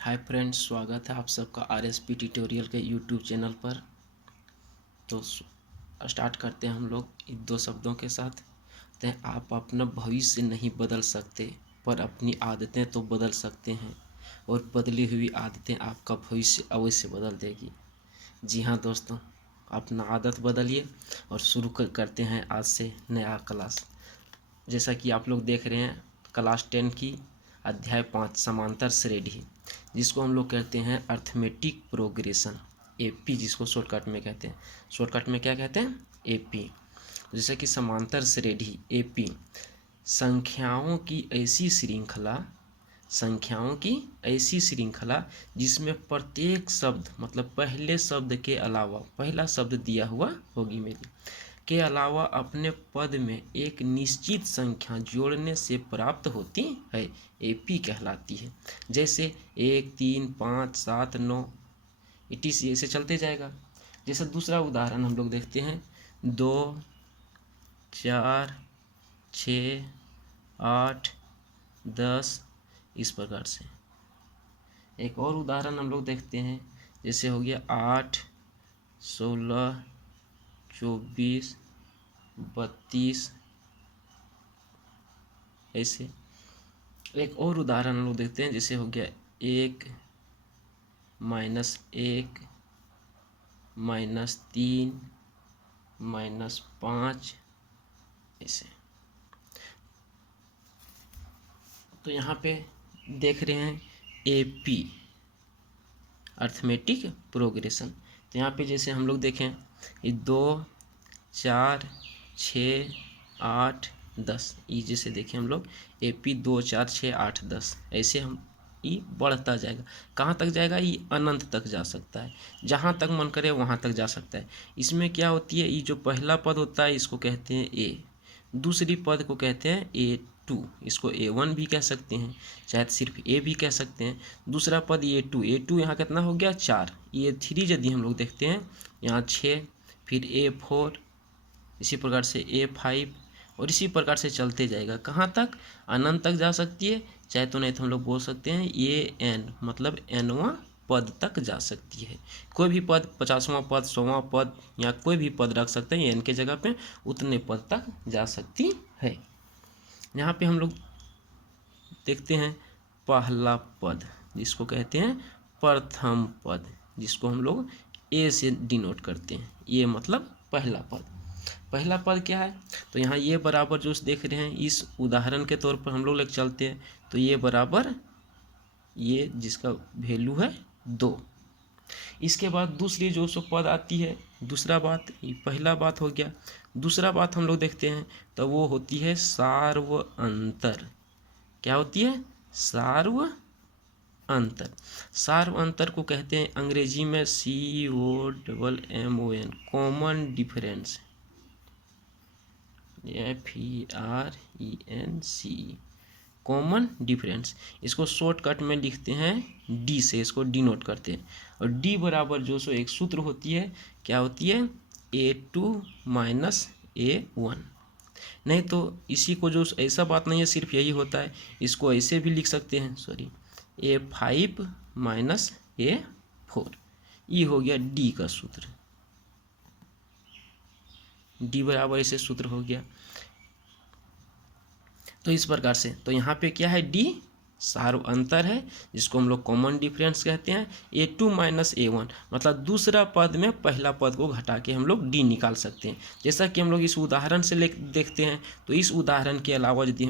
Hi friends, स्वागत है आप सबका आरएसपी ट्यूटोरियल के यूट्यूब चैनल पर। तो स्टार्ट करते हैं हम लोग इन दो शब्दों के साथ। तो आप अपना भविष्य नहीं बदल सकते, पर अपनी आदतें तो बदल सकते हैं, और बदली हुई आदतें आपका भविष्य अवश्य बदल देगी। जी हाँ दोस्तों, अपना आदत बदलिए और शुरू करते हैं आज से नया क्लास। जैसा कि आप लोग देख रहे हैं, क्लास 10 की अध्याय 5 समांतर श्रेणी, जिसको हम लोग कहते हैं अर्थमेटिक प्रोग्रेशन, एपी, जिसको शॉर्टकट में कहते हैं। शॉर्टकट में क्या कहते हैं? एपी। जैसे कि समांतर श्रेणी एपी संख्याओं की ऐसी श्रृंखला जिसमें प्रत्येक शब्द, मतलब पहले शब्द के अलावा, पहला शब्द दिया हुआ होगी मेरी, के अलावा अपने पद में एक निश्चित संख्या जोड़ने से प्राप्त होती है, एपी कहलाती है। जैसे 1, 3, 5, 7, 9 इटीसी ऐसे चलते जाएगा। जैसे दूसरा उदाहरण हम लोग देखते हैं, 2, 4, 6, 8, 10, इस प्रकार से। एक और उदाहरण हम लोग देखते हैं, जैसे हो गया 8, 16, 24, 32, ऐसे। एक और उदाहरण हम लोग देखते हैं, जैसे हो गया 1, -1, -3, -5, ऐसे। तो यहाँ पे देख रहे हैं एपी, अर्थमेटिक प्रोग्रेशन। तो यहाँ पे जैसे हम लोग देखें, ये 2, 4, 6, 8, 10, ये जैसे देखें हम लोग एपी 2, 4, 6, 8, 10, ऐसे हम ये बढ़ता जाएगा। कहाँ तक जाएगा? ये अनंत तक जा सकता है, जहाँ तक मन करे वहाँ तक जा सकता है। इसमें क्या होती है, ये जो पहला पद होता है इसको कहते हैं ए, दूसरी पद को कहते हैं A2, इसको A1 भी कह सकते हैं, चाहे सिर्फ ए भी कह सकते हैं। दूसरा पद A2 यहाँ कितना हो गया? 4। A3 यदि हम लोग देखते हैं, यहाँ 6, फिर A4, इसी प्रकार से A5, और इसी प्रकार से चलते जाएगा। कहाँ तक? अनंत तक जा सकती है। चाहे तो नहीं तो हम लोग बोल सकते हैं AN, मतलब nवां पद तक जा सकती है। कोई भी पद, 50वां पद, 100वां पद, या कोई भी पद रख सकते हैं n के जगह पे, उतने पद तक जा सकती है। यहाँ पे हम लोग देखते हैं पहला पद, जिसको कहते हैं प्रथम पद, जिसको हम लोग ए से डिनोट करते हैं। ये मतलब पहला पद। पहला पद क्या है? तो यहाँ ये बराबर जो देख रहे हैं, इस उदाहरण के तौर पर हम लोग लेकर चलते हैं, तो ये बराबर ये, जिसका वैल्यू है 2। इसके बाद दूसरी जो सो पद आती है, दूसरा बात, ये पहला बात हो गया। दूसरा बात हम लोग देखते हैं, तो वो होती है सार्व अंतर। क्या होती है? सार्व अंतर। सार्व अंतर को कहते हैं अंग्रेजी में COMMON, common difference, FERENC, common difference. इसको शॉर्टकट में लिखते हैं डी से, इसको डिनोट करते हैं। और डी बराबर जो सो एक सूत्र होती है, क्या होती है? A2 - A1। नहीं तो इसी को जो, ऐसा बात नहीं है सिर्फ यही होता है, इसको ऐसे भी लिख सकते हैं, सॉरी, A5 - A4, ये हो गया डी का सूत्र। डी बराबर ऐसे सूत्र हो गया। तो इस प्रकार से, तो यहाँ पे क्या है? डी सार्व अंतर है, जिसको हम लोग कॉमन डिफरेंस कहते हैं। A2 - A1 मतलब दूसरा पद में पहला पद को घटा के हम लोग डी निकाल सकते हैं। जैसा कि हम लोग इस उदाहरण से देखते हैं, तो इस उदाहरण के अलावा यदि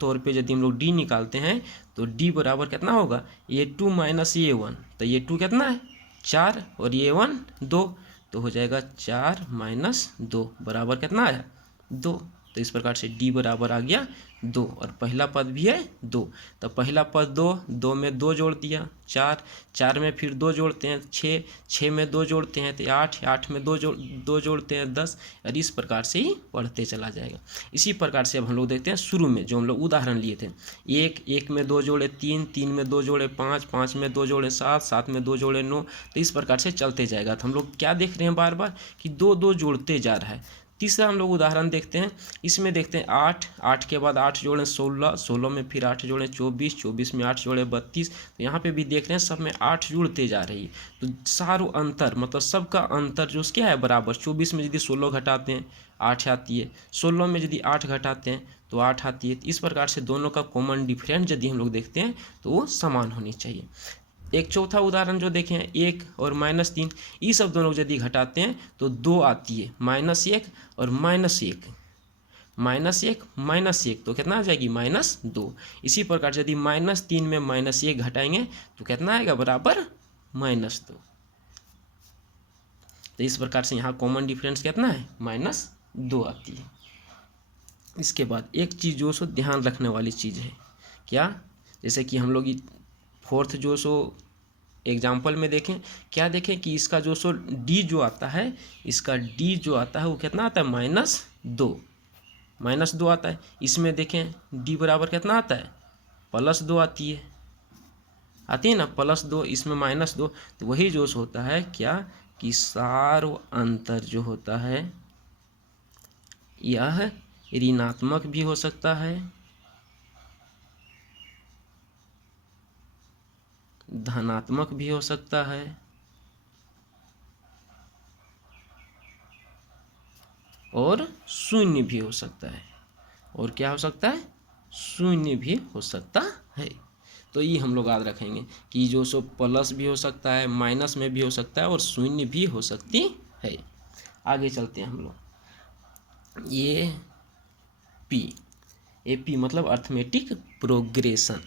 तौर पे यदि हम लोग डी निकालते हैं, तो डी बराबर कितना होगा? A2 - A1, तो A2 कितना है? 4, और A1 2, तो हो जाएगा 4 - 2 बराबर कितना आया? 2। तो इस प्रकार से डी बराबर आ गया 2, और पहला पद भी है 2। तो पहला पद 2, 2 में 2 जोड़ दिया 4, 4 में फिर 2 जोड़ते हैं 6, 6 में 2 जोड़ते हैं तो 8, 8 में 2 जोड़ते हैं 10, और इस प्रकार से ही बढ़ते चला जाएगा। इसी प्रकार से अब हम लोग देखते हैं शुरू में जो हम लोग उदाहरण लिए थे, 1 में 2 जोड़े 3, 3 में 2 जोड़े 5, 5 में 2 जोड़े 7, 7 में 2 जोड़े 9, तो इस प्रकार से चलते जाएगा। तो हम लोग क्या देख रहे हैं बार बार कि 2 2 जोड़ते जा रहा है। तीसरा हम लोग उदाहरण देखते हैं। इसमें देखते हैं 8, 8 के बाद 8 जोड़ें 16, 16 में फिर 8 जोड़ें 24, 24 में 8 जोड़ें 32। तो यहाँ पे भी देख रहे हैं सब में 8 जुड़ते जा रही है। तो सारों अंतर मतलब सबका अंतर जो क्या है बराबर। 24 में यदि 16 घटाते हैं 8 आती है, 16 में यदि 8 घटाते हैं तो 8 आती है। इस प्रकार से दोनों का कॉमन डिफरेंस यदि हम लोग देखते हैं तो वो समान होनी चाहिए। एक चौथा उदाहरण जो देखें 1 और -3, ये सब दोनों यदि घटाते हैं तो 2 आती है। -1 और -1, -1 तो कितना आ जाएगी -2। इसी प्रकार यदि -3 में -1 घटाएंगे तो कितना आएगा बराबर -2। तो इस प्रकार से यहाँ कॉमन डिफरेंस कितना है -2 आती है। इसके बाद एक चीज़ जो सो ध्यान रखने वाली चीज़ है क्या, जैसे कि हम लोग 4th जो सो एग्जाम्पल में देखें, क्या देखें कि इसका जो सो डी जो आता है, इसका डी जो आता है वो कितना आता है -2 आता है। इसमें देखें डी बराबर कितना आता है +2 आती है ना +2, इसमें -2। तो वही जो होता है क्या कि सार अंतर जो होता है यह ऋणात्मक भी हो सकता है, धनात्मक भी हो सकता है और शून्य भी हो सकता है। और क्या हो सकता है शून्य भी हो सकता है। तो ये हम लोग याद रखेंगे कि जो सो प्लस भी हो सकता है, माइनस में भी हो सकता है और शून्य भी हो सकती है। आगे चलते हैं हम लोग। ये AP मतलब अर्थमेटिक प्रोग्रेशन।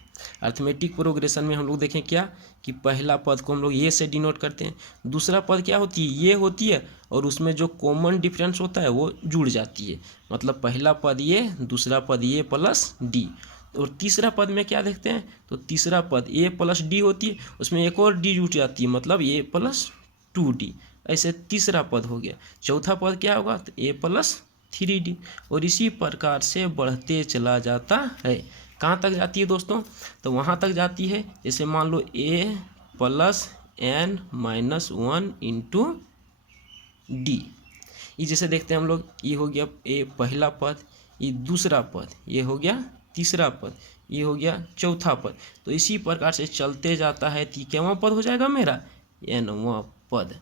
अर्थमेटिक प्रोग्रेशन में हम लोग देखें क्या कि पहला पद को हम लोग ये से डिनोट करते हैं, दूसरा पद क्या होती है ये होती है, और उसमें जो कॉमन डिफरेंस होता है वो जुड़ जाती है। मतलब पहला पद ये, दूसरा पद ये प्लस डी। और तीसरा पद में क्या देखते हैं तो तीसरा पद ए प्लस डी होती है, उसमें एक और डी जुट जाती है मतलब ए प्लस 2D। ऐसे तीसरा पद हो गया। चौथा पद क्या होगा तो ए प्लस 3D। और इसी प्रकार से बढ़ते चला जाता है। कहाँ तक जाती है दोस्तों, तो वहाँ तक जाती है जैसे मान लो a + n - 1 × d। ये जैसे देखते हैं हम लोग, ये हो गया ए पहला पद, ये दूसरा पद, ये हो गया तीसरा पद, ये हो गया चौथा पद। तो इसी प्रकार से चलते जाता है। तो क्या पद हो जाएगा मेरा nवां पद।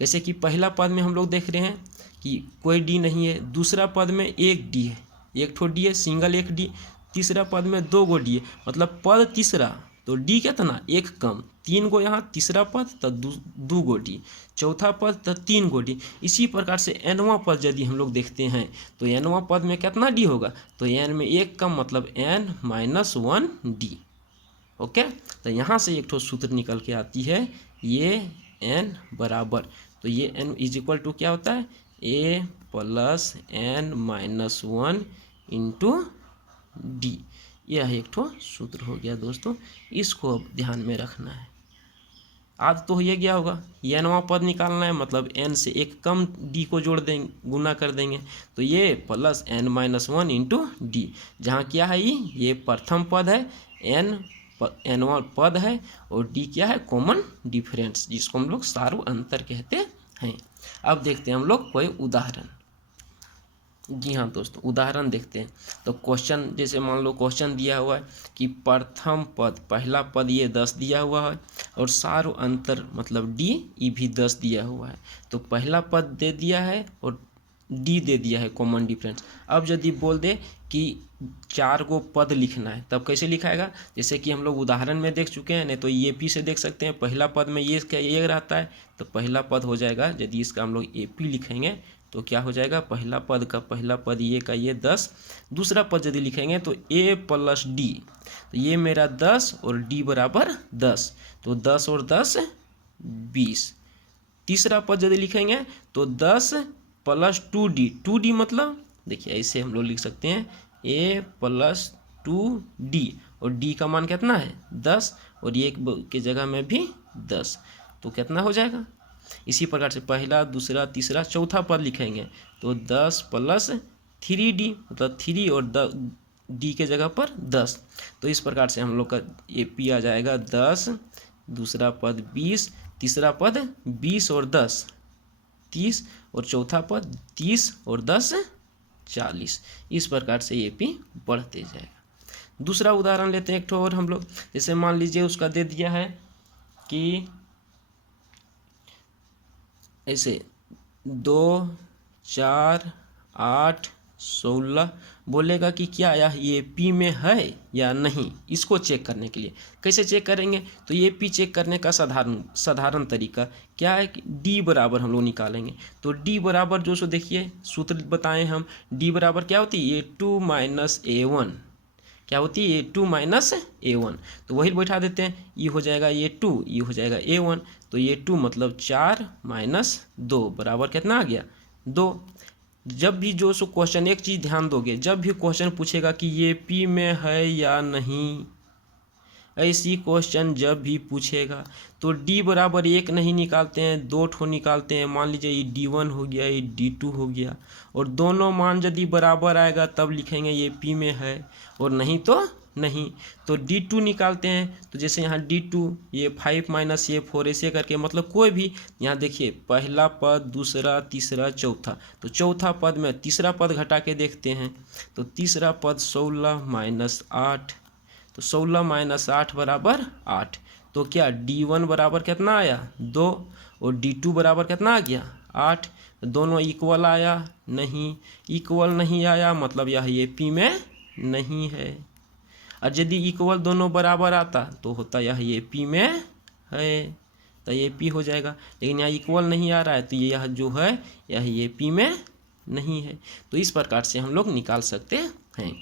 जैसे कि पहला पद में हम लोग देख रहे हैं कि कोई डी नहीं है, दूसरा पद में एक डी है, एक ठो डी है सिंगल एक डी, तीसरा पद में 2 गो डी है, मतलब पद तीसरा तो डी कितना एक कम, 3 गो यहाँ तीसरा पद तो 2 गो डी, चौथा पद तो 3 गो डी। इसी प्रकार से nवां पद यदि हम लोग देखते हैं तो nवां पद में कितना डी होगा तो n में एक कम मतलब n - 1D। ओके, तो यहाँ से एक ठो सूत्र निकल के आती है ये n बराबर, तो ये n = क्या होता है a + n - 1 × d। यह एक ठो सूत्र हो गया दोस्तों, इसको अब ध्यान में रखना है। आज तो ये गया होगा nवां पद निकालना है, मतलब n से एक कम d को जोड़ देंगे, गुना कर देंगे, तो ये + n - 1 × d। जहाँ क्या है ये प्रथम पद है, nवां पद है और d क्या है कॉमन डिफरेंस, जिसको हम लोग सारू अंतर कहते हैं। अब देखते हैं हम लोग कोई उदाहरण। जी हाँ दोस्तों, उदाहरण देखते हैं। तो क्वेश्चन जैसे मान लो क्वेश्चन दिया हुआ है कि प्रथम पद पहला पद ये 10 दिया हुआ है और सारू अंतर मतलब d ये भी 10 दिया हुआ है। तो पहला पद दे दिया है और d दे दिया है कॉमन डिफरेंस। अब यदि बोल दे कि 4 गो पद लिखना है तब कैसे लिखाएगा, जैसे कि हम लोग उदाहरण में देख चुके हैं, नहीं तो AP से देख सकते हैं। पहला पद में ये क्या ये रहता है तो पहला पद हो जाएगा, यदि इसका हम लोग AP लिखेंगे तो क्या हो जाएगा पहला पद का पहला पद ये का ये 10, दूसरा पद यदि लिखेंगे तो a + d, तो ये मेरा 10 और d बराबर 10, तो 10 और 10 20। तीसरा पद यदि लिखेंगे तो 10 + 2d, 2d मतलब देखिए ऐसे हम लोग लिख सकते हैं a + 2d और d का मान कितना है 10 और ये के जगह में भी 10, तो कितना हो जाएगा। इसी प्रकार से पहला दूसरा तीसरा चौथा पद लिखेंगे तो 10 + 3d मतलब 3 और d के जगह पर 10। तो इस प्रकार से हम लोग का AP आ जाएगा 10, दूसरा पद 20, तीसरा पद 20 और 10 30 और चौथा पद 30 और 10 40। इस प्रकार से ये पी बढ़ते जाएगा। दूसरा उदाहरण लेते हैं एक ठो और हम लोग। जैसे मान लीजिए उसका दे दिया है कि ऐसे 2 4 8 16 बोलेगा कि क्या ये पी में है या नहीं। इसको चेक करने के लिए कैसे चेक करेंगे, तो ये पी चेक करने का साधारण तरीका क्या है कि डी बराबर हम लोग निकालेंगे। तो डी बराबर जो सो देखिए सूत्र बताएं हम, डी बराबर क्या होती है A2 माइनस A1। क्या होती है A2 माइनस A1। तो वही बैठा देते हैं, ये हो जाएगा A2, ये हो जाएगा A1। तो A2 मतलब 4 माइनस 2 बराबर कितना आ गया 2। जब भी जो सो क्वेश्चन एक चीज़ ध्यान दोगे, जब भी क्वेश्चन पूछेगा कि ये पी में है या नहीं, ऐसी क्वेश्चन जब भी पूछेगा तो डी बराबर 1 नहीं निकालते हैं, 2 ठो निकालते हैं। मान लीजिए ये D1 हो गया, ये D2 हो गया, और दोनों मान यदि बराबर आएगा तब लिखेंगे ये पी में है, और नहीं तो नहीं। तो D2 निकालते हैं, तो जैसे यहाँ D2 ये 5 माइनस ये 4 ऐसे करके, मतलब कोई भी यहाँ देखिए पहला पद, दूसरा, तीसरा, चौथा, तो चौथा पद में तीसरा पद घटा के देखते हैं। तो तीसरा पद 16 माइनस 8, तो 16 माइनस 8 बराबर 8। तो क्या D1 बराबर कितना आया 2, और D2 बराबर कितना आ गया 8। दोनों इक्वल आया नहीं, इक्वल नहीं आया मतलब यह ये पी में नहीं है। और यदि इक्वल दोनों बराबर आता तो होता यह ये पी में है, तो ये पी हो जाएगा। लेकिन यहाँ इक्वल नहीं आ रहा है तो यह जो है यह ये पी में नहीं है। तो इस प्रकार से हम लोग निकाल सकते हैं।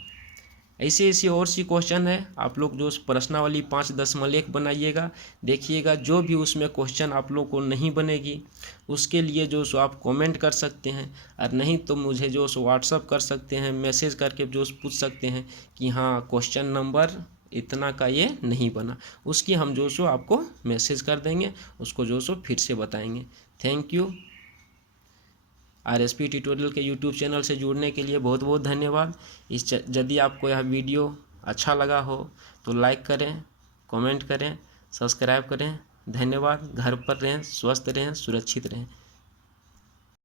ऐसे ऐसे और सी क्वेश्चन है, आप लोग जो प्रश्नावली 5 दशमलव बनाइएगा, देखिएगा जो भी उसमें क्वेश्चन आप लोग को नहीं बनेगी उसके लिए जो सो आप कमेंट कर सकते हैं, और नहीं तो मुझे जो सो व्हाट्सअप कर सकते हैं, मैसेज करके जो पूछ सकते हैं कि हाँ क्वेश्चन नंबर इतना का ये नहीं बना, उसकी हम जो सो आपको मैसेज कर देंगे, उसको जो सो फिर से बताएंगे। Thank you. RSP ट्यूटोरियल के यूट्यूब चैनल से जुड़ने के लिए बहुत बहुत धन्यवाद। यदि आपको यह वीडियो अच्छा लगा हो तो लाइक करें, कमेंट करें, सब्सक्राइब करें। धन्यवाद। घर पर रहें, स्वस्थ रहें, सुरक्षित रहें।